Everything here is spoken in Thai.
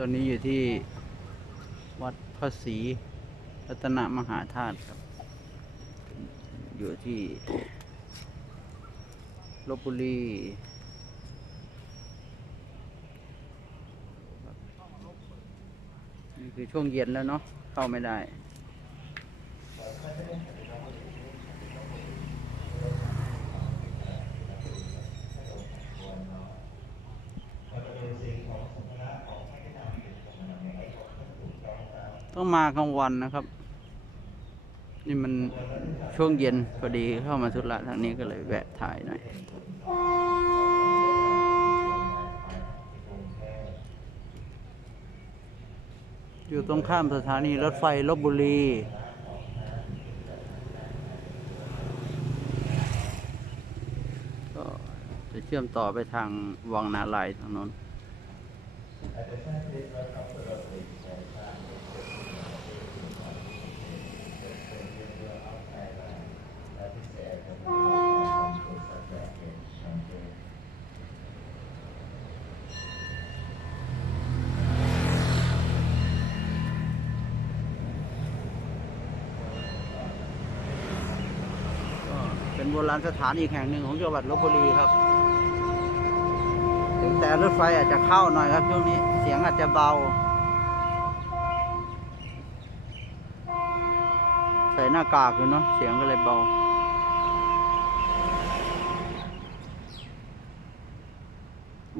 ตอนนี้อยู่ที่วัดพระศรีรัตนมหาธาตุครับ อยู่ที่ลบบุรีนี่คือช่วงเย็นแล้วเนาะเข้าไม่ได้ ต้องมากลางวันนะครับ นี่มันช่วงเย็นพอดีเข้ามาธุระทางนี้ก็เลยแวะถ่ายหน่อยอยู่ตรงข้ามสถานีรถไฟลบบุรี ก็จะเชื่อมต่อไปทางวังนาลายทางโน้น็นโบราณสถานอีกแห่งหนึ่งของจังหวัดลบบุรีครับ ถึงแต่รถไฟอาจจะเข้าหน่อยครับช่วงนี้เสียงอาจจะเบา ใส่หน้ากากอยู่เนาะเสียงก็เลยเบาอ